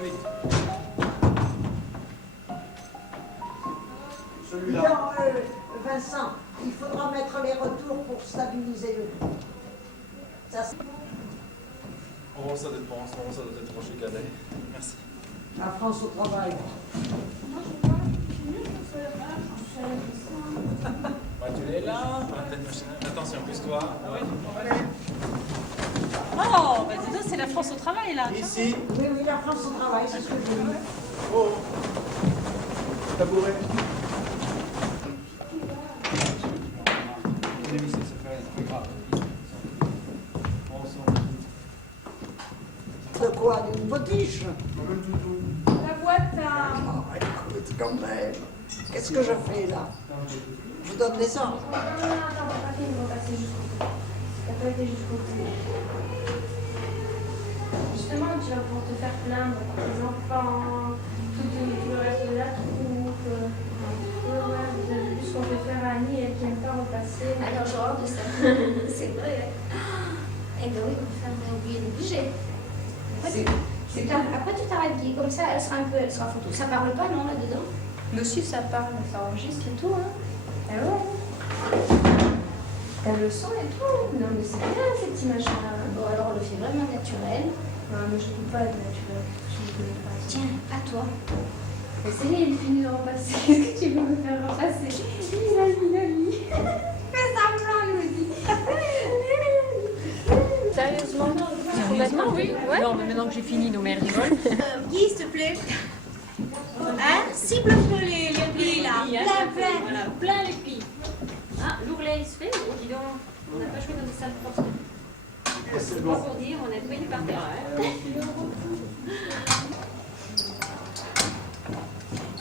Ensuite. Celui-là. Vincent, il faudra mettre les retours pour stabiliser le tout. Ça, Oh, ça dépend. Ça doit être trop chez Cadet. Merci. la France au travail. Bah, tu l'es là. Attention, plus toi. Ouais. Oh, bah dis donc, c'est la France au travail là. Ici. Oui, oui, la France au travail, c'est ce que je dis. Oh. Tabouret. De quoi? D'une potiche? La boîte à... Oh, écoute, quand même. Qu'est-ce que je fais là? Je vous donne des ordres. Non, attends, on va pas finir, on va passer jusqu'au bout. T'as pas été jusqu'au bout. Justement, tu vas pouvoir te faire plaindre par tes enfants, tout le reste de la troupe. Ouais, vous avez vu ce qu'on peut faire à Annie, elle qui aime pas repasser. Alors, genre de ça. C'est vrai. Eh bien oui, enfin, on a oublié de bouger. Après, tu t'arrêtes comme ça, elle sera photo. Ça parle pas, non, là-dedans? Monsieur, ça parle, ça enregistre et tout, hein. Ah ouais. T'as le son et tout. Non, mais c'est bien, ces petits machins-là. Bon, alors on le fait vraiment naturel. Non, mais je ne peux pas être naturel. Je ne connais pas. Tiens, à toi. Mais c'est lui, il finit de repasser. Qu'est-ce que tu veux me faire repasser? Lali. Fais semblant, il me dit. Sérieusement? Maintenant, oui. Ouais. Non, mais maintenant que j'ai fini, nos mères rigolent. Guy, s'il te plaît. Hein? Cible un peu les plis, là. Plein. Voilà, plein les plis. Ah, l'ourlet, il se fait. Oh, dis donc, on n'a pas joué dans des salles propres. C'est bon. Pour dire, on a pris du parterre.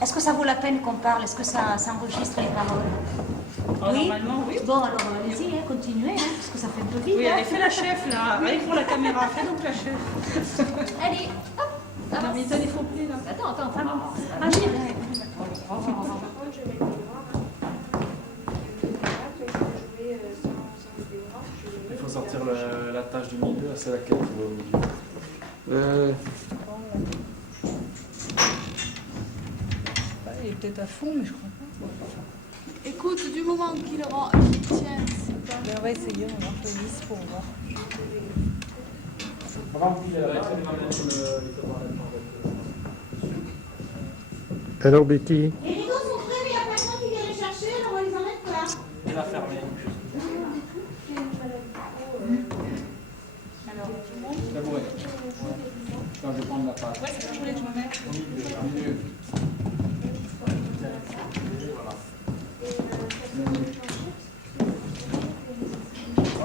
Est-ce que ça vaut la peine qu'on parle? Est-ce que ça enregistre les paroles? Oh, normalement, oui. Bon, alors allez-y, hein, continuez, hein, parce que ça fait un peu vite. Oui, hein. allez, fais la chef là. Allez pour la caméra, fais donc la chef. Allez, hop. Non, mais t'as des faux plis là. Attends. Ah oui, ouais. Par contre, je mets le noir. Il faut sortir la tâche du milieu, c'est laquelle tu vois au milieu. Il est peut-être à fond, mais je crois pas. Écoute, du moment qu'il aura... Tiens, c'est pas... On va essayer, on va faire 10 pour voir. Alors Betty, Les rideaux sont prêts, mais il n'y a personne qui vient les chercher, alors on va les en mettre là. Il a fermé. Tabouret. Quand je vais prendre la pâte. Ouais, c'est ce que je voulais que je me mette. Au milieu.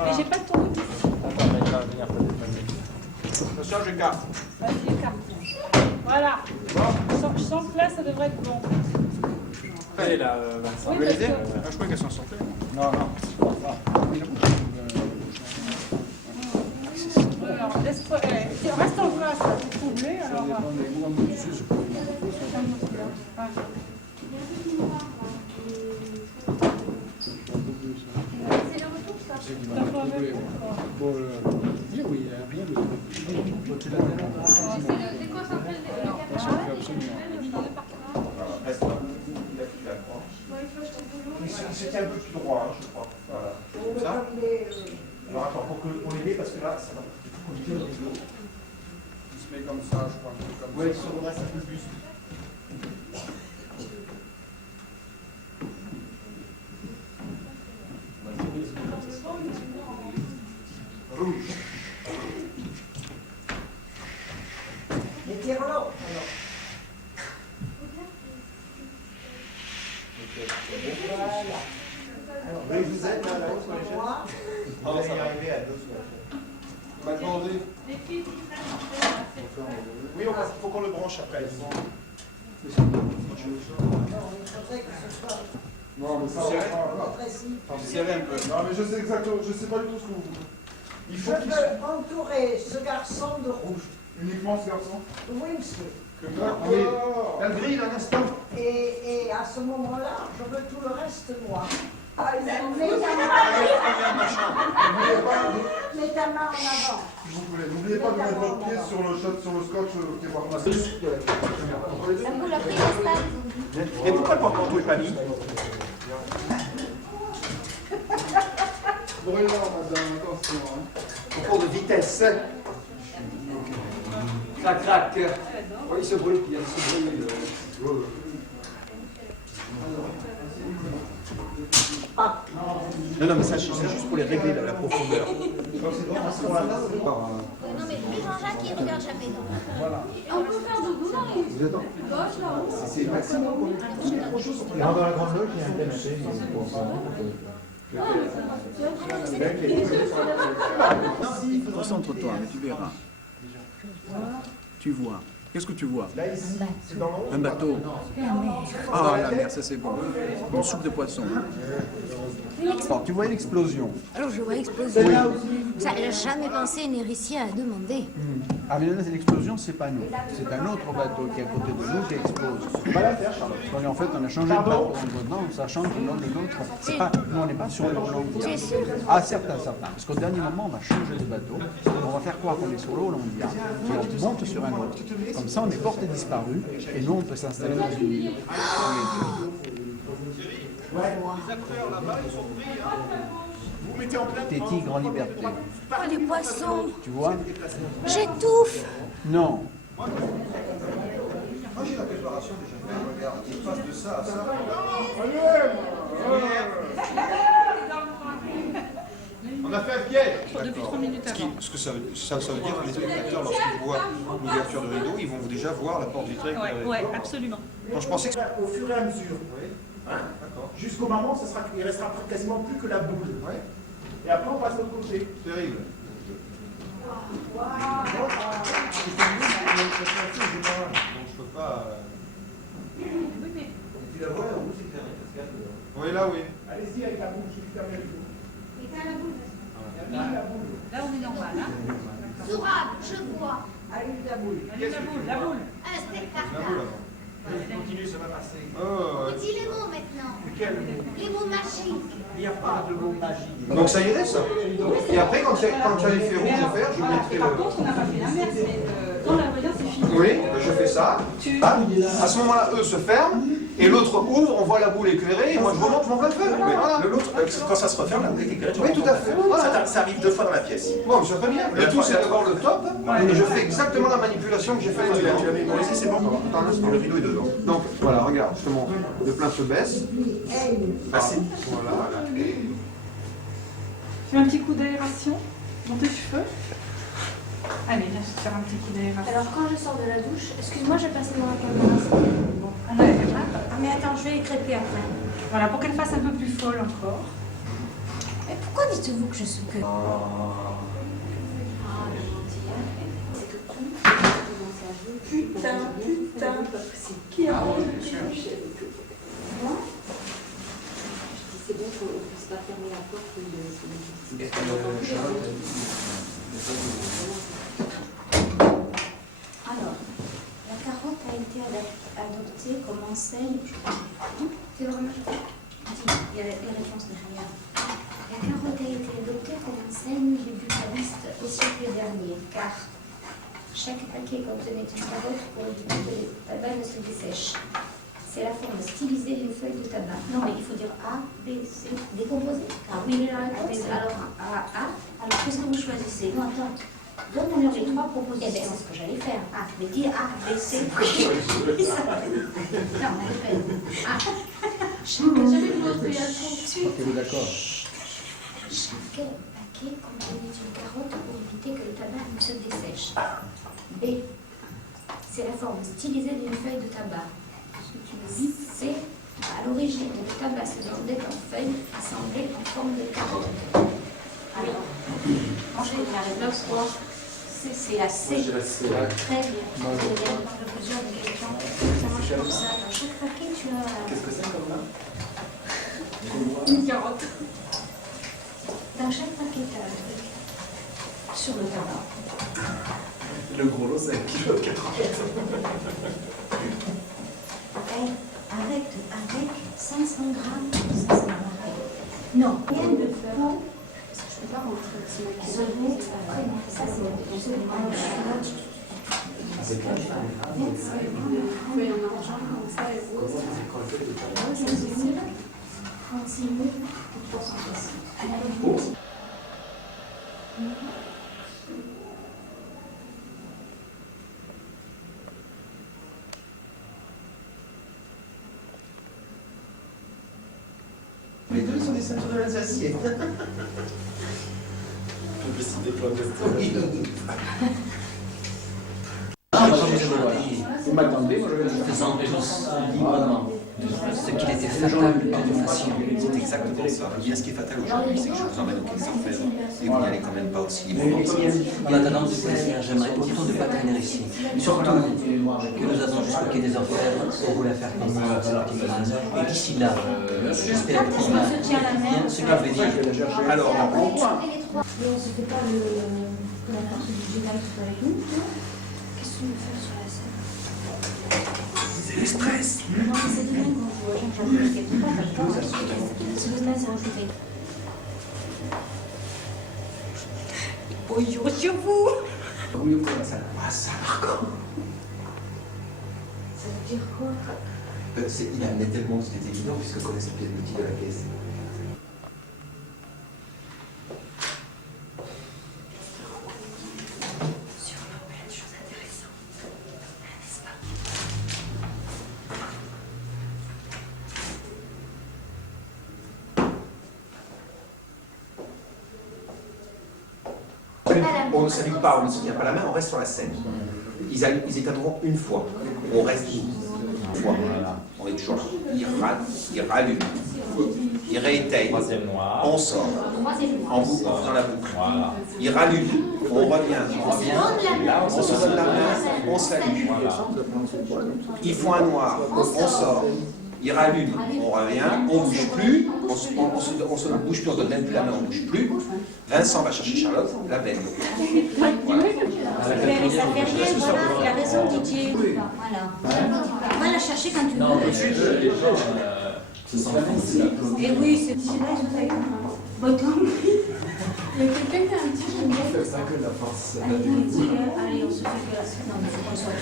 Mais j'ai pas de ton outil. Attends, mais il va venir peut-être. Attention, je carte. Vas-y, écarte. Voilà. Je sens que là, ça devrait être bon. Allez là, Vincent. Oui, parce que... Je crois qu'elles sont sorties. Non. Alors, laisse-toi... Reste en place, là, c'est troublé, alors... Ah. C'est le retour, ça. T'as pas vu? oui, rien de... C'est le déconcentré le caméra. C'était un peu plus droit, hein, je crois. Voilà. On Ça donne les... Alors attends, pour les met, parce que là, ça va compliquer le rideau. Il se met comme ça, je crois. Oui, il se redresse un peu plus. Rouge. Les tire-l'eau, alors. Voilà. Alors, Oui, vous êtes là, là-haut, sur l'échelle. moi, Vous allez y arriver à deux sur l'échelle. On m'a demandé. Oui, il faut qu'on le branche après. il faudrait que ce soit Non, mais ça, précis. serrez un peu. Non, mais je sais exactement, je sais pas du tout ce que vous... Il Je faut qu'il veux entourer ce garçon de rouge. uniquement ce garçon. Oui, monsieur. D'accord. La grille, un instant. Et à ce moment-là, je veux tout le reste noir. Ah, mets ta main. Mets ta main en avant. Si vous voulez. N'oubliez pas de mettre votre pied sur le scotch qui est par place. La boule a pris l'espace. Et pourquoi le porte-manteau n'est pas mis? Brûlant, madame, attention. Hein. Concours de vitesse. Crac, crac. Oui, il se brûle, puis il se brûle. Non, mais ça, c'est juste pour les régler la profondeur. Non, mais plus Jean-Jacques, il regarde jamais. On peut faire debout dans les Vous êtes en gauche là-haut. C'est maximum. Dans la grande loge, il y a un canapé. Concentre-toi, mais tu verras. Tu vois. Qu'est-ce que tu vois? Un bateau. Ah, la mer, ça c'est bon. Une soupe de poisson. Bon, tu vois l'explosion. Alors je vois exploser. Ça, elle n'a jamais pensé ni réussi à demander. Ah mais là, l'explosion, c'est pas nous. C'est un autre bateau qui est à côté de nous qui explose. On va la faire, Charlotte. Parce qu'en fait, on a changé de bateau en sachant que l'un de l'autre, c'est pas, nous on n'est pas sur le Hollandia. Ah, certains. Parce qu'au dernier moment, on va changer de bateau. On va faire croire qu'on est sur le Hollandia. Et on monte sur un autre. Comme ça, on est porté disparu. Et nous, on peut s'installer dans une île. Vous mettez en place Tes tigres en liberté. Oh, les poissons. Tu vois? J'étouffe. Non. Moi, j'ai la préparation déjà faite. Regarde, il passe de ça à ça. On a fait un piège. Depuis 3 minutes avant. Ce que ça veut dire que les spectateurs, lorsqu'ils voient l'ouverture de rideau, ils vont déjà voir la porte vitrée. Oui, absolument. Donc je pensais que Au fur et à mesure. Hein? Jusqu'au moment, il restera quasiment plus que la boule. Ouais. Et après, on passe de l'autre côté. terrible. Donc, je peux pas. tu la vois, la boule, c'est fermé. Oui, là, oui. Allez-y avec la boule, je vais fermer le tout. Éteins la boule. La boule. Là, on est normal. Hein? Sourab, je vois. Allume la boule. Allez, la boule, la boule. Un La spectacle. boule avant. Continue, ça va passer. Oh, Dis les mots maintenant. Quel? Les mots magiques. Il n'y a pas de mot magique. donc ça irait ça. Et après, quand tu as l'effet rouge à faire, je mettrai Par le. contre, on n'a pas fait l'inverse, mais quand la voyance est finie. Oui, je fais ça. À ce moment-là, eux se ferment. Et l'autre ouvre, on voit la boule éclairée, et moi je remonte mon plein feu. Mais voilà. L'autre, quand ça se referme, la boule est éclairée. Oui, tout à fait. Voilà. Ça arrive 2 fois dans la pièce. Bon, c'est très bien. Le tout, c'est d'abord le top, et je fais exactement la manipulation que j'ai faite. Tu l'as mémorisé, c'est bon. Dans l'instant. Le rideau est dedans. Donc, voilà, regarde, je te montre. Le plein se baisse. Passé. Voilà. Tu mets un petit coup d'aération dans tes cheveux. Allez, viens te faire un petit coup d'aération. Alors quand je sors de la douche, excuse-moi, j'ai passé mon rapport. On a Ah mais attends, je vais écréper après. Voilà, pour qu'elle fasse un peu plus folle encore. Mais pourquoi dites-vous que je suis que... Putain, qui a rendu C'est bon qu'on ne puisse pas fermer la porte. Alors, la carotte a été adoptée comme enseigne. C'est vraiment... Il y a les réponses derrière. La carotte a été adoptée comme enseigne des bucalistes au siècle dernier, car chaque paquet contenait une carotte pour éviter que le tabac ne se dessèche. C'est la forme stylisée d'une feuille de tabac. Non, mais il faut dire A, B, C, décomposé. Ah oui, la réponse. Alors, A. Alors, qu'est-ce que vous choisissez? Non, attends. Donne-moi les 3 propositions. Eh bien, c'est ce que j'allais faire. Ah, mais dis A, B, C. Non, on allait faire. Ah. J'avais une autre création. Ok, d'accord. Chaque paquet contenait une carotte pour éviter que le tabac ne se dessèche. B. C'est la forme stylisée d'une feuille de tabac. C. À l'origine, le tabac se vendait en feuilles assemblées en forme de carotte. Alors, ensuite, la réponse 3. C'est la C. Très bien. Très bien. Plusieurs questions. Ça marche comme ça. Dans chaque paquet, tu as... Qu'est-ce que c'est comme là? Une carotte. Dans chaque paquet, tu as un truc sur le tabac. Le gros lot, c'est 1 kg de carottes. Avec 500 grammes, ça c'est marqué. Non, rien de faux. Parce que je ne peux pas rentrer dans ce magasin. Après, ça, c'est la seule Mais en argent comme ça et rose. 36 360. À la limite. Les deux sont des ceintures de l'Alsacienne. Publicité clandestine. Vous m'attendez, moi je vais Faisant tous librement ce qu'il était fatal que nous fassions. C'est exactement ça. Il y a ce qui est fatal aujourd'hui, c'est que je vous emmène au Quai des Orfèvres et vous n'y allez quand même pas aussi librement. En attendant de plaisir, j'aimerais autant ne pas traîner ici. Surtout que nous avons jusqu'au Quai des Orfèvres pour vous la faire comprendre, cette petite phrase. Et d'ici là, j'espère que vous avez bien ce qu'il veut dire. Alors, en compte. Mais on se fait pas la partie du Jedi tout avec nous. Qu'est-ce qu'on veut faire sur la scène? C'est le stress. Non, mais c'est demain qu'on joue. J'en ai quelque part. C'est demain, c'est rejoué. Bonjour sur vous. Oui, ça. Ah, ça, Marco. Ça veut dire quoi? Il amenait tellement que c'était évident puisque connaît cette pièce d'outil de la caisse. Sûrement plein de choses intéressantes. N'est-ce pas? On ne salue pas, on ne se tient pas la main, on reste sur la scène. Ils éteindront une fois. On reste une fois. On est toujours là. Ils rallument. Ils rééteignent. On sort. En boucle, dans la boucle. Ils rallument. On revient. On se donne la main. On salue. Ils font un noir. On sort. Ils rallument. On revient. On ne bouge plus. On se bouge plus. On ne donne même plus la main. On ne bouge plus. Vincent va chercher Charlotte, la belle. Mais ça fait rien, voilà, il a raison Didier. Voilà. On va la chercher quand tu veux. Non, mais les gens se sentent forcés d'applaudir. Et oui, c'est celui-là, je fais bon, tant pis. Il y a quelqu'un qui a un petit jeu. C'est ça que la force. Allez, on se fait que la suite. Non, mais il faut qu'on soit.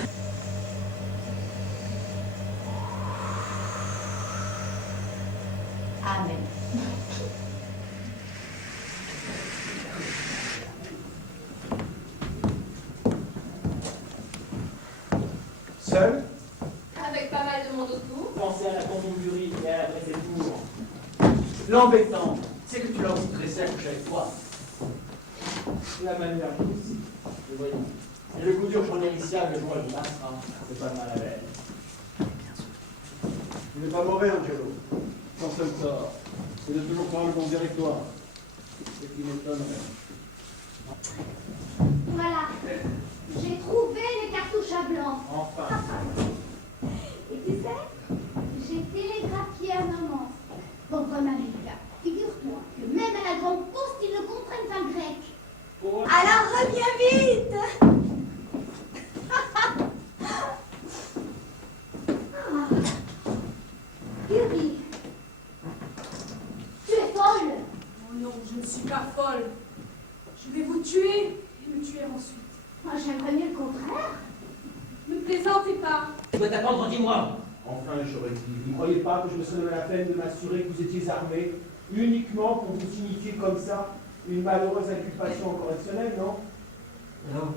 Amen. Seul, Avec pas mal de monde autour. pensez à la confiture et à la préfecture. L'embêtant, c'est que tu leur dis de rester à coucher avec toi. La manière aussi. Et voyons. Et le coup dur journée initiale, le jour du matin, c'est pas mal à l'aise. Il n'est pas mauvais, Angelo. Sans seul tort. C'est de toujours prendre le bon directoire. Ce qui m'étonnerait. Voilà. J'ai trouvé les cartouches à blanc. Enfin. Et tu sais, j'ai télégraphié à maman. Pauvre Marika, figure-toi que même à la grande poste, ils ne comprennent pas le grec. Alors reviens vite. Curie, tu es folle. Oh non, je ne suis pas folle. Je vais vous tuer et me tuer ensuite. Moi, j'aimerais mieux le contraire. Ne plaisantez pas. Je dois t'apprendre, dis-moi. Enfin, j'aurais dit, vous ne croyez pas que je me suis donné la peine de m'assurer que vous étiez armés uniquement pour vous signifier comme ça une malheureuse inculpation correctionnelle, non? Non,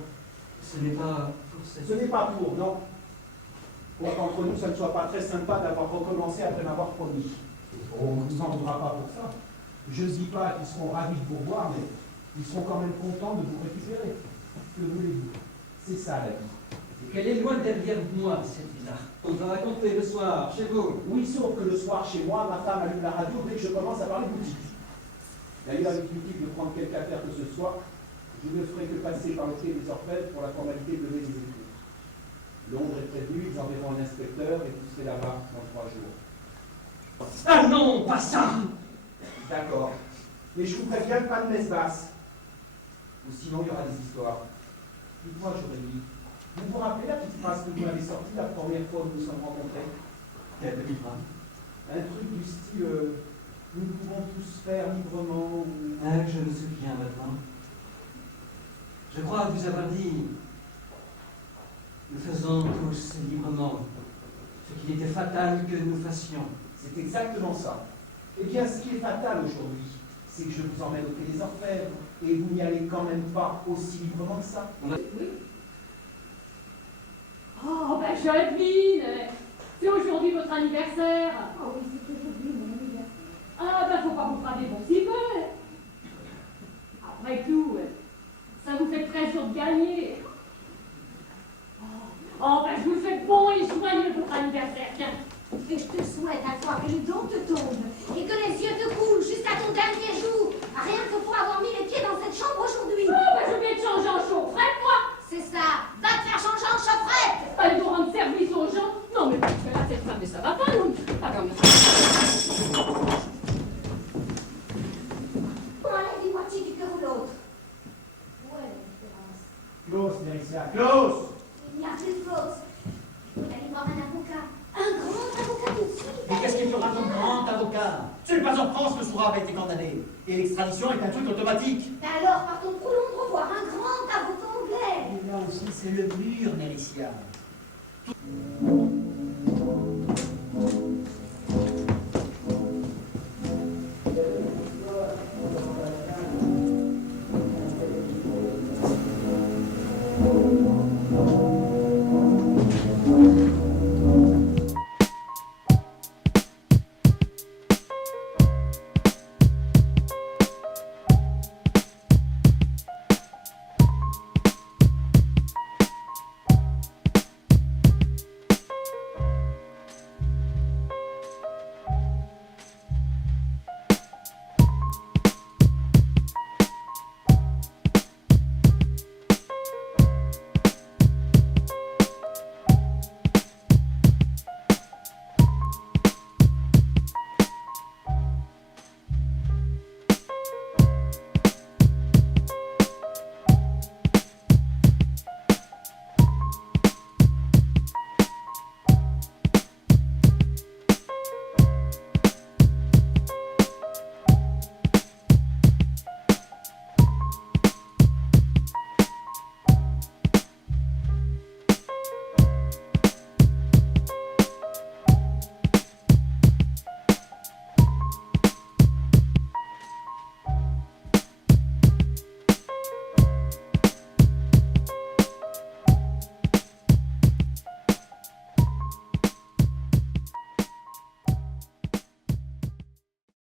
ce n'est pas pour Ce n'est pas pour, non. Pour qu'entre nous, ça ne soit pas très sympa d'avoir recommencé après m'avoir promis. On ne vous en voudra pas pour ça. Je ne dis pas qu'ils seront ravis de vous voir, mais ils seront quand même contents de vous récupérer. Que voulez-vous? C'est ça la vie. Qu'elle est loin derrière moi, cette vie-là. On va raconter le soir, chez vous. Oui, sauf que le soir, chez moi, ma femme allume la radio dès que je commence à parler boutique. D'ailleurs, il est inutile de prendre quelque affaire que ce soit. Je ne ferai que passer par le Quai des Orfèvres pour la formalité de lever les écoutes. Londres est prévenu, ils enverront un inspecteur et vous serez là-bas dans 3 jours. Ah non, pas ça. D'accord. Mais je vous préviens, pas de messe basse. Ou sinon, il y aura des histoires. Dites-moi, Jérémy, vous vous rappelez la petite phrase que vous m'avez sortie la première fois que nous nous sommes rencontrés? Quelle petite phrase? Un truc du style Nous pouvons tous faire librement. Ah, je me souviens maintenant. Je crois vous avoir dit, nous faisons tous librement ce qu'il était fatal que nous fassions. C'est exactement ça. Eh bien, ce qui est fatal aujourd'hui, c'est que je vous emmène au Quai des Orfèvres et vous n'y allez quand même pas aussi librement que ça. Oui. Oh, ben Jolene, c'est aujourd'hui votre anniversaire. Oh oui, c'est aujourd'hui mon anniversaire. Ah, ben faut pas vous frapper pour si peu. Après tout, ça vous fait 13 jours de gagner. Oh, ben je vous souhaite bon et joyeux votre anniversaire, tiens. Et je te souhaite à toi que les dents te tombent et que les yeux te coulent jusqu'à ton dernier jour, rien que pour avoir mis les pieds dans cette chambre aujourd'hui. Oh, ben je vais te changer en chaufferette, moi. C'est ça, va te faire changer en chaufferette. Allez vous rendre service aux gens. Non, mais parce que là, cette femme, mais ça va pas, non. Pas comme ça. Bon, allez, dis-moi qui du cœur ou l'autre. Ouais, différence. Close, Méricia, close. Il n'y a plus de faute. Il faut aller voir un avocat. Un grand avocat tout de suite. Mais qu'est-ce qu'il fera ton grand avocat? Tu n'es pas en France, le Sourab a été condamné. Et l'extradition est un truc automatique. Alors, partons pour Londres voir un grand avocat anglais. Et là aussi, c'est le mur, Nélicia.